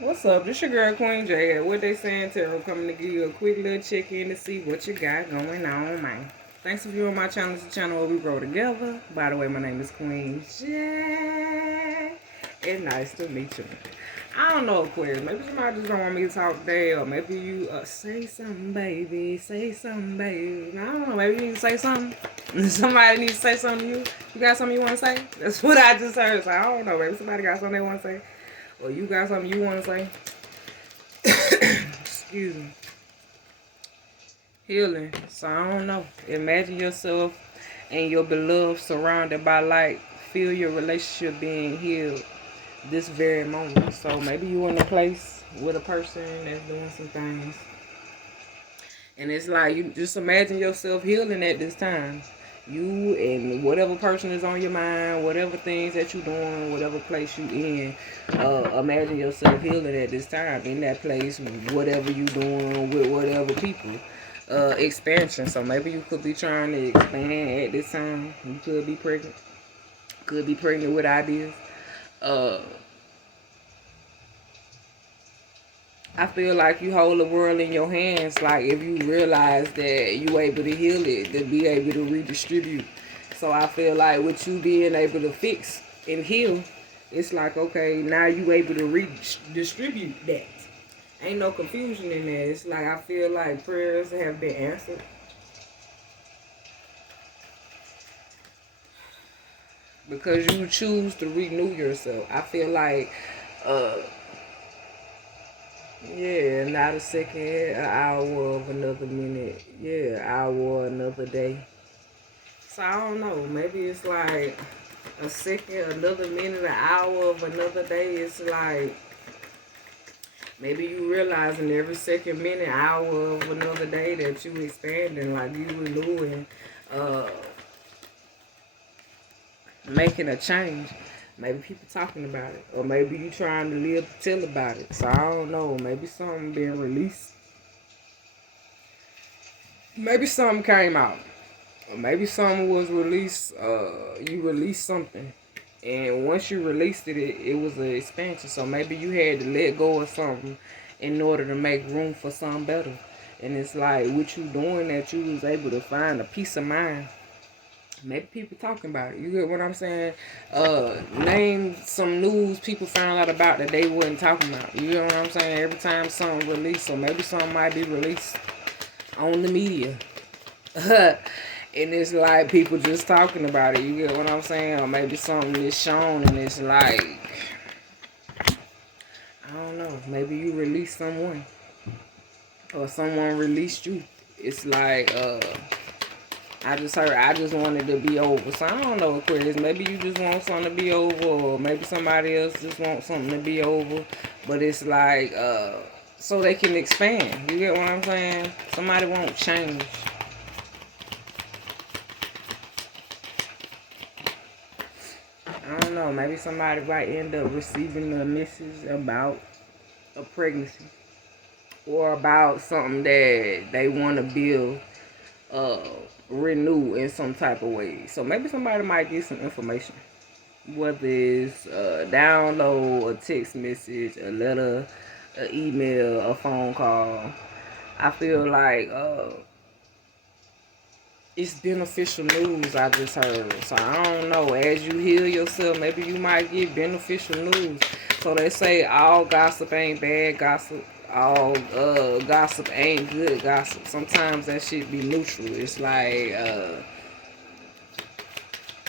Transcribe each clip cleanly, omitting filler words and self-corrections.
What's up? This your girl Queen J. What they saying, Tarot, coming to give you a quick little check-in to see what you got going on, man. Thanks for viewing my channel. It's a channel where we grow together. By the way, my name is Queen J. And nice to meet you. I don't know, Aquarius. Maybe somebody just don't want me to talk today, or maybe you say something, baby. Say something, baby. I don't know. Maybe you need to say something. Somebody needs to say something to you. You got something you want to say? That's what I just heard. So I don't know. Maybe somebody got something they want to say. Or you got something you want to say? Excuse me. Healing. So I don't know. Imagine yourself and your beloved surrounded by light. Feel your relationship being healed this very moment. So maybe you in a place with a person that's doing some things. And it's like you just imagine yourself healing at this time. You and whatever person is on your mind, whatever things that you're doing, whatever place you in, imagine yourself healing at this time in that place, whatever you doing with whatever people. Expansion. So maybe you could be trying to expand at this time. You could be pregnant. Could be pregnant with ideas. Uh, I feel like you hold the world in your hands. Like if you realize that you able to heal it, to be able to redistribute. So I feel like with you being able to fix and heal, it's like, okay, now you able to redistribute that. Ain't no confusion in that. It's like I feel like prayers have been answered. Because you choose to renew yourself. I feel like yeah, not a second, an hour of another minute. Yeah, hour, another day. So I don't know. Maybe it's like a second, another minute, an hour of another day. It's like maybe you realizing every second, minute, hour of another day that you expanding, like you renewing, making a change. Maybe people talking about it. Or maybe you trying to live to tell about it. So I don't know. Maybe something being released. Maybe something came out. Or maybe something was released. You released something. And once you released it, it was an expansion. So maybe you had to let go of something in order to make room for something better. And it's like what you doing that you was able to find a peace of mind. Maybe people talking about it. You get what I'm saying? Name some news people found out about that they wasn't talking about. You get what I'm saying? Every time something released, so maybe something might be released on the media. And it's like people just talking about it. You get what I'm saying? Or maybe something is shown and it's like, I don't know. Maybe you released someone. Or someone released you. It's like, I just wanted to be over. So I don't know, Aquarius. Maybe you just want something to be over, or maybe somebody else just wants something to be over. But it's like, so they can expand. You get what I'm saying? Somebody won't change. I don't know. Maybe somebody might end up receiving a message about a pregnancy. Or about something that they want to build. Renew in some type of way. So maybe somebody might get some information. Whether it's a download, a text message, a letter, an email, a phone call. I feel like it's beneficial news I just heard. So I don't know. As you heal yourself, maybe you might get beneficial news. So they say all gossip ain't bad gossip. All gossip ain't good gossip. Sometimes that shit be neutral. It's like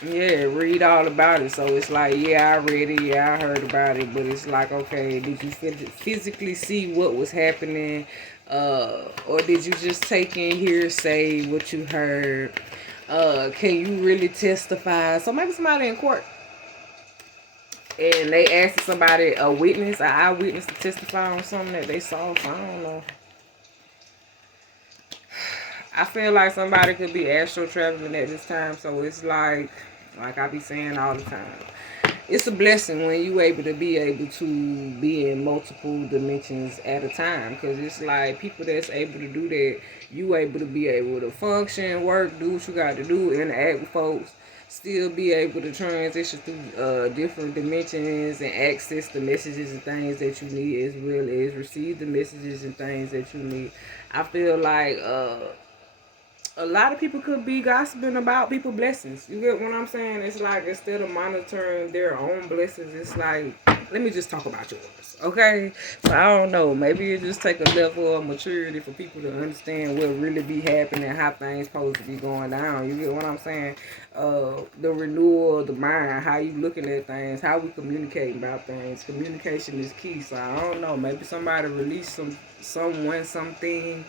yeah, read all about it. So it's like, yeah, I read it, yeah, I heard about it, but it's like, okay, did you physically see what was happening? Or did you just take in hearsay what you heard? Can you really testify? So maybe somebody in court and they asked somebody, a witness, an eyewitness, to testify on something that they saw. So I don't know. I feel like somebody could be astral traveling at this time. So it's like I be saying all the time, it's a blessing when you able to be in multiple dimensions at a time. Because it's like people that's able to do that, you able to be able to function, work, do what you got to do, interact with folks. still be able to transition through different dimensions and access the messages and things that you need, as well as receive the messages and things that you need. I feel like a lot of people could be gossiping about people's blessings. You get what I'm saying? It's like instead of monitoring their own blessings, it's like, let me just talk about yours, okay? So I don't know. Maybe it just take a level of maturity for people to understand what really be happening, how things supposed to be going down. You get what I'm saying? The renewal of the mind, how you looking at things, how we communicate about things. Communication is key. So I don't know. Maybe somebody release someone, something,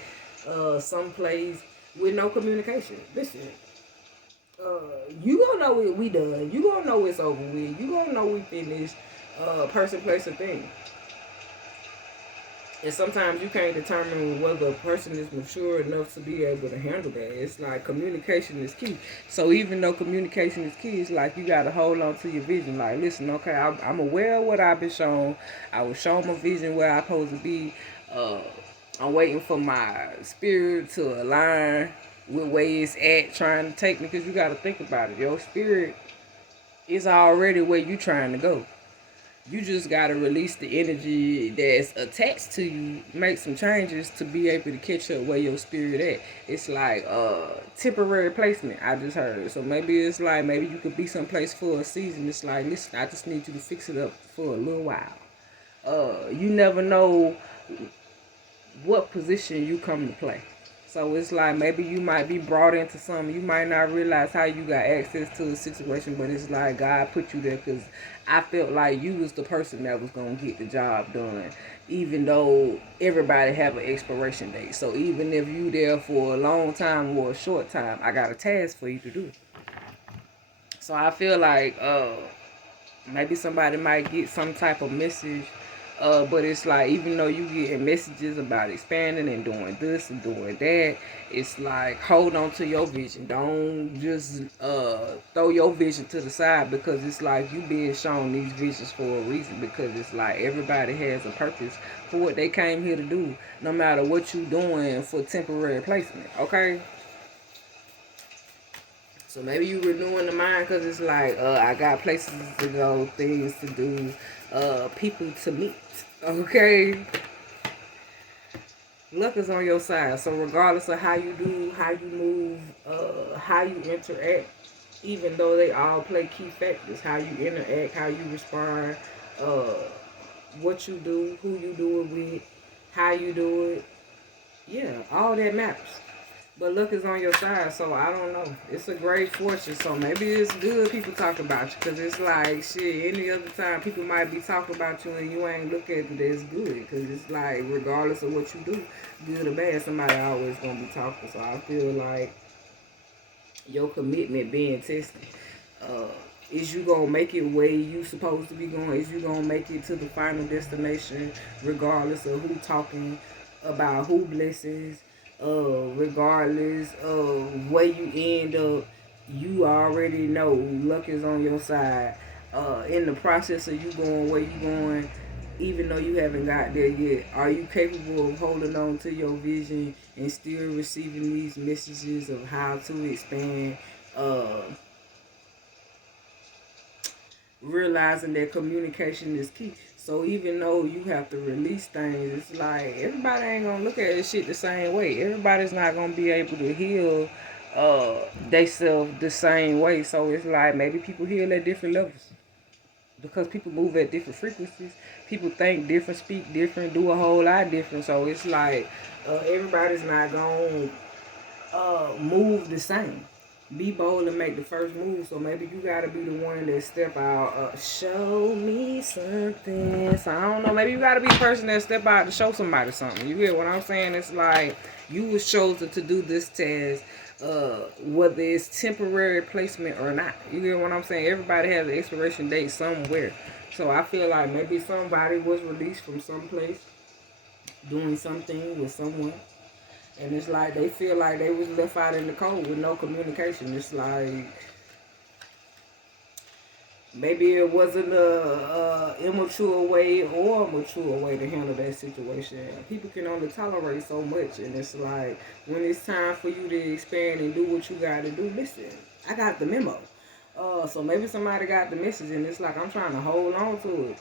someplace with no communication. Listen, you gonna know it, we done. You gonna know it's over with. You gonna know we finished. Person, place, or thing. And sometimes you can't determine whether a person is mature enough to be able to handle that. It's like communication is key. So even though communication is key, it's like you gotta hold on to your vision. Like, listen, okay, I'm aware of what I've been shown. I was shown my vision where I'm supposed to be. I'm waiting for my spirit to align with where it's at, trying to take me. Because you got to think about it. Your spirit is already where you trying to go. You just got to release the energy that's attached to you, make some changes to be able to catch up where your spirit at. It's like temporary placement, I just heard. So maybe it's like, maybe you could be someplace for a season. It's like, listen, I just need you to fix it up for a little while. You never know what position you come to play. So it's like maybe you might be brought into something. You might not realize how you got access to the situation, but it's like God put you there because I felt like you was the person that was going to get the job done, even though everybody have an expiration date. So even if you there for a long time or a short time, I got a task for you to do. So I feel like maybe somebody might get some type of message, but it's like, even though you getting messages about expanding and doing this and doing that, it's like, hold on to your vision. Don't just throw your vision to the side, because it's like you being shown these visions for a reason, because it's like everybody has a purpose for what they came here to do, no matter what you doing for temporary placement, okay? So maybe you renewing the mind because it's like, I got places to go, things to do, people to meet. Okay? Luck is on your side. So regardless of how you do, how you move, how you interact, even though they all play key factors, how you interact, how you respond, what you do, who you do it with, how you do it. Yeah, all that matters. But luck is on your side, so I don't know. It's a great fortune, so maybe it's good people talk about you. Because it's like, shit, any other time people might be talking about you and you ain't look at it as good. Because it's like, regardless of what you do, good or bad, somebody always going to be talking. So I feel like your commitment being tested. Is you going to make it where you supposed to be going? Is you going to make it to the final destination, regardless of who talking about who blesses? Regardless of where you end up, you already know luck is on your side. In the process of you going where you going, even though you haven't got there yet, are you capable of holding on to your vision and still receiving these messages of how to expand? Realizing that communication is key. So even though you have to release things, it's like everybody ain't gonna look at this shit the same way. Everybody's not gonna be able to heal themselves the same way. So it's like maybe people heal at different levels. Because people move at different frequencies. People think different, speak different, do a whole lot different. So it's like everybody's not gonna move the same. Be bold and make the first move. So maybe you gotta be the one that step out. Show me something. So I don't know. Maybe you gotta be the person that step out to show somebody something. You get what I'm saying? It's like you was chosen to do this task, whether it's temporary placement or not. You get what I'm saying? Everybody has an expiration date somewhere. So I feel like maybe somebody was released from someplace, doing something with someone. And it's like they feel like they was left out in the cold with no communication. It's like maybe it wasn't a immature way or a mature way to handle that situation. People can only tolerate so much, and it's like when it's time for you to expand and do what you got to do. Listen, I got the memo. So maybe somebody got the message and it's like I'm trying to hold on to it.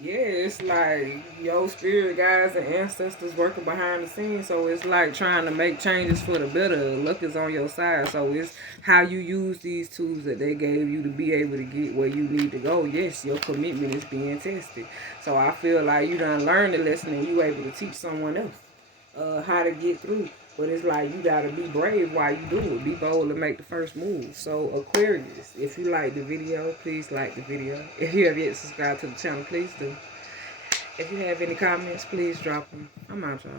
Yeah, it's like your spirit guides and ancestors working behind the scenes. So it's like trying to make changes for the better. Luck is on your side. So it's how you use these tools that they gave you to be able to get where you need to go. Yes, your commitment is being tested. So I feel like you done learned the lesson and you able to teach someone else how to get through. But it's like you gotta be brave while you do it. Be bold and make the first move. So Aquarius, if you like the video, please like the video. If you have yet subscribed to the channel, please do. If you have any comments, please drop them. I'm out, y'all.